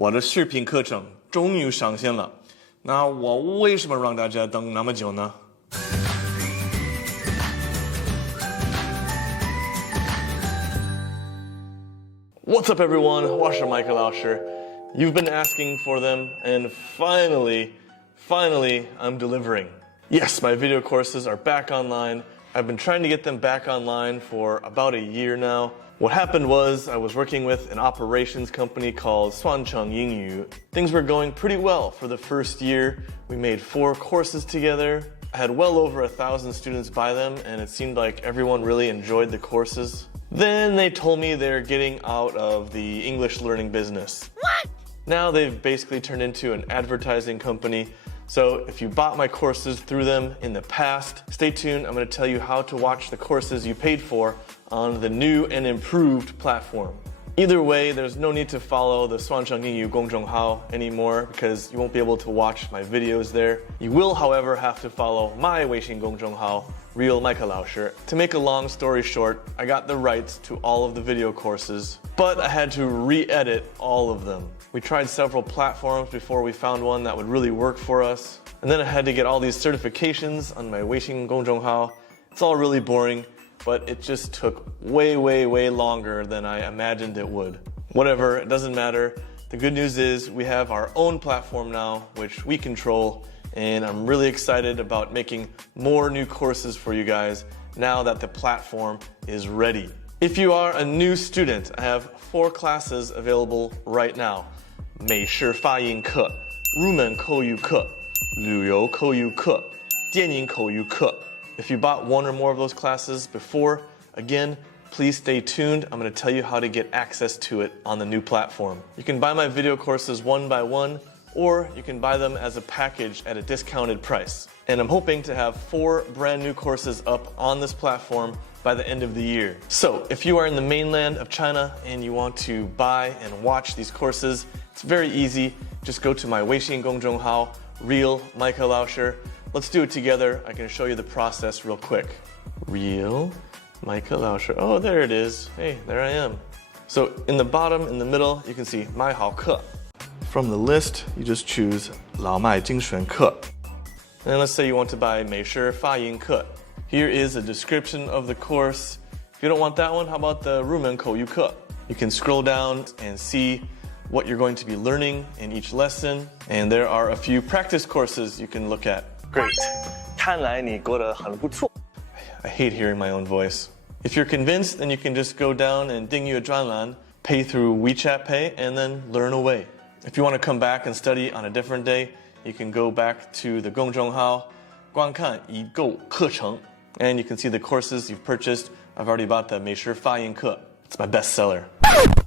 我的视频课程终于上线了，那我为什么让大家等那么久呢？ What's up, everyone? 我是麦克老师。You've been asking for them, and finally, I'm delivering. Yes, my video courses are back online. I've been trying to get them back online for about a year now. What happened was I was working with an operations company called 算成英语. Things were going pretty well for the first year. We made 4 courses together. I had well over 1,000 students buy them, and it seemed like everyone really enjoyed the courses. Then they told me they're getting out of the English learning business. What? Now they've basically turned into an advertising company. So if you bought my courses through them in the past, stay tuned. I'm going to tell you how to watch the courses you paid for on the new and improved platform. Either way, there's no need to follow the 算成英语公众号 anymore because you won't be able to watch my videos there. You will, however, have to follow my 微信公众号 Real麦克老师. To make a long story short, I got the rights to all of the video courses, but I had to re-edit all of them. We tried several platforms before we found one that would really work for us. And then I had to get all these certifications on my 微信公众号. It's all really boring, but it just took way longer than I imagined it would. Whatever, it doesn't matter. The good news is we have our own platform now, which we control, and I'm really excited about making more new courses for you guys now that the platform is ready. If you are a new student, I have 4 classes available right now. 美式发音课、入门口语课、旅游口语课、电影口语课. If you bought one or more of those classes before, again, please stay tuned. I'm going to tell you how to get access to it on the new platform. You can buy my video courses one by one, or you can buy them as a package at a discounted price. And I'm hoping to have 4 brand new courses up on this platform by the end of the year. So if you are in the mainland of China and you want to buy and watch these courses, it's very easy. Just go to my 微信公众号 Real麦克老师. Let's do it together. I can show you the process real quick. Real麦克老师. Oh, there it is. Hey, there I am. So in the bottom, in the middle, you can see 买好课. From the list, you just choose 老麦精选课. And let's say you want to buy 美式发音课. Here is a description of the course. If you don't want that one, how about the 入门口语课? You can scroll down and see what you're going to be learning in each lesson. And there are a few practice courses you can look at. Great. 看来你过得很不错. I hate hearing my own voice. If you're convinced, then you can just go down and 订阅专栏, pay through WeChat Pay, and then learn away. If you want to come back and study on a different day, you can go back to the 公众号观看已购课程, and you can see the courses you've purchased. I've already bought the 美式发音课. It's my best seller.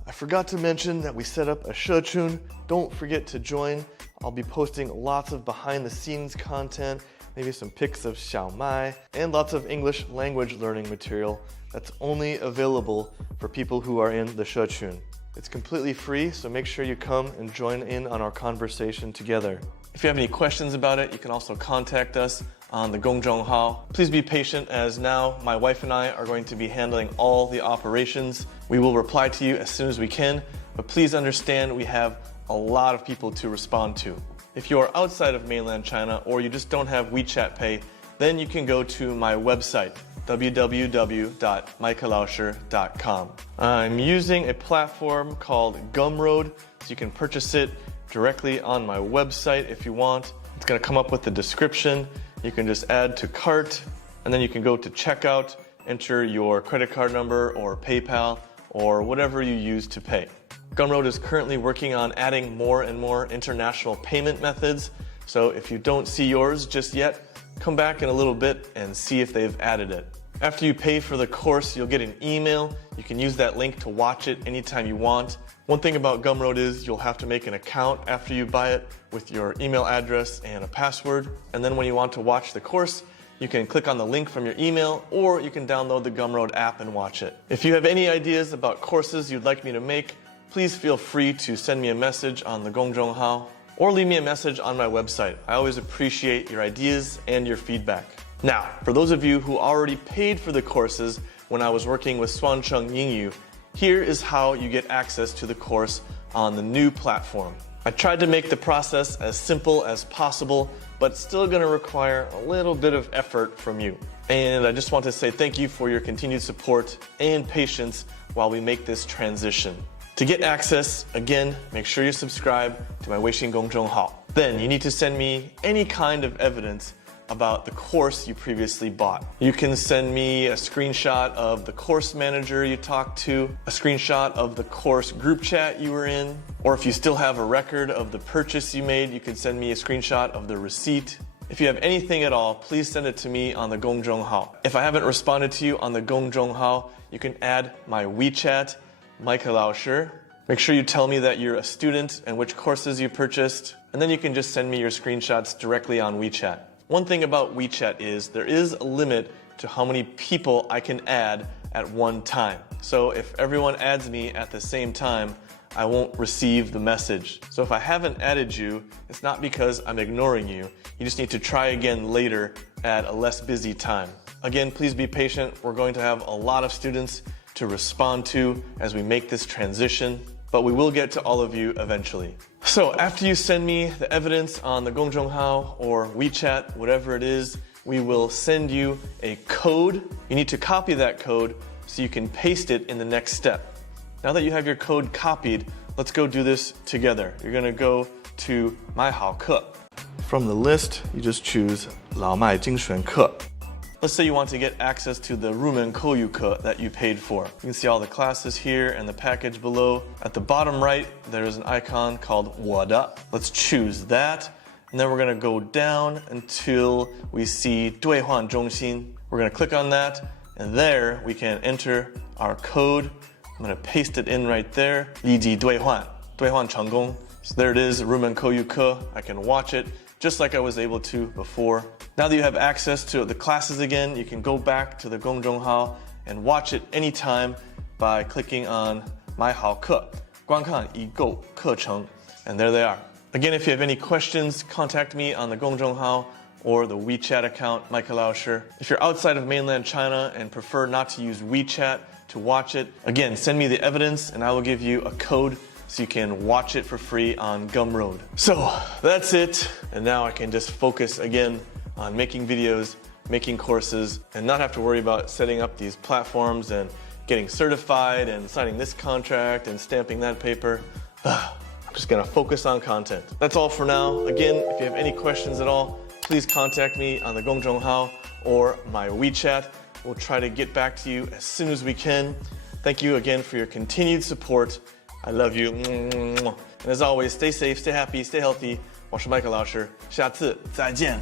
I forgot to mention that we set up a 社群. Don't forget to join. I'll be posting lots of behind-the-scenes content, maybe some pics of Xiao Mai, and lots of English language learning material that's only available for people who are in the 社群. It's completely free, so make sure you come and join in on our conversation together. If you have any questions about it, you can also contact us on the 公众号. Please be patient, as now my wife and I are going to be handling all the operations. We will reply to you as soon as we can, but please understand we have a lot of people to respond to. If you are outside of mainland China or you just don't have WeChat Pay, then you can go to my website, www.麦克老师.com. I'm using a platform called Gumroad, so you can purchase it directly on my website if you want. It's going to come up with the description. You can just add to cart, and then you can go to checkout, enter your credit card number or PayPal or whatever you use to pay. Gumroad is currently working on adding more and more international payment methods, so if you don't see yours just yet, come back in a little bit and see if they've added it. After you pay for the course, you'll get an email. You can use that link to watch it anytime you want. One thing about Gumroad is you'll have to make an account after you buy it with your email address and a password. And then when you want to watch the course, you can click on the link from your email, or you can download the Gumroad app and watch it. If you have any ideas about courses you'd like me to make, please feel free to send me a message on the 公众号 or leave me a message on my website. I always appreciate your ideas and your feedback. Now, for those of you who already paid for the courses when I was working with 算成英语, here is how you get access to the course on the new platform. I tried to make the process as simple as possible, but it's still going to require a little bit of effort from you. And I just want to say thank you for your continued support and patience while we make this transition. To get access, again, make sure you subscribe to my 微信公众号. Then you need to send me any kind of evidence about the course you previously bought. You can send me a screenshot of the course manager you talked to, a screenshot of the course group chat you were in, or if you still have a record of the purchase you made, you can send me a screenshot of the receipt. If you have anything at all, please send it to me on the 公众号. If I haven't responded to you on the 公众号, you can add my WeChat, 麦克老师. Make sure you tell me that you're a student and which courses you purchased, and then you can just send me your screenshots directly on WeChat. One thing about WeChat is there is a limit to how many people I can add at one time. So if everyone adds me at the same time, I won't receive the message. So if I haven't added you, it's not because I'm ignoring you. You just need to try again later at a less busy time. Again, please be patient. We're going to have a lot of students to respond to as we make this transition, but we will get to all of you eventually. So after you send me the evidence on the 公众号 or WeChat, whatever it is, we will send you a code. You need to copy that code so you can paste it in the next step. Now that you have your code copied, let's go do this together. You're going to go to 买好课. From the list, you just choose 老麦精选课. Let's say you want to get access to the 入门口语课 that you paid for. You can see all the classes here and the package below. At the bottom right, there is an icon called 我的. Let's choose that. And then we're going to go down until we see 兑换中心. We're going to click on that. And there we can enter our code. I'm going to paste it in right there. 立即兑换成功. So there it is, 入门口语课. I can watch it just like I was able to before. Now that you have access to the classes again, you can go back to the 公众号 and watch it anytime by clicking on 买好课, 观看已购课程, and there they are. Again, if you have any questions, contact me on the 公众号 or the WeChat account, 麦克老师. If you're outside of mainland China and prefer not to use WeChat to watch it, again, send me the evidence and I will give you a code so you can watch it for free on Gumroad. So that's it. And now I can just focus again on making videos, making courses, and not have to worry about setting up these platforms and getting certified and signing this contract and stamping that paper. I'm just gonna focus on content. That's all for now. Again, if you have any questions at all, please contact me on the 公众号 or my WeChat. We'll try to get back to you as soon as we can. Thank you again for your continued support. I love you. And as always, stay safe, stay happy, stay healthy. 我是麦克老师，下次再见。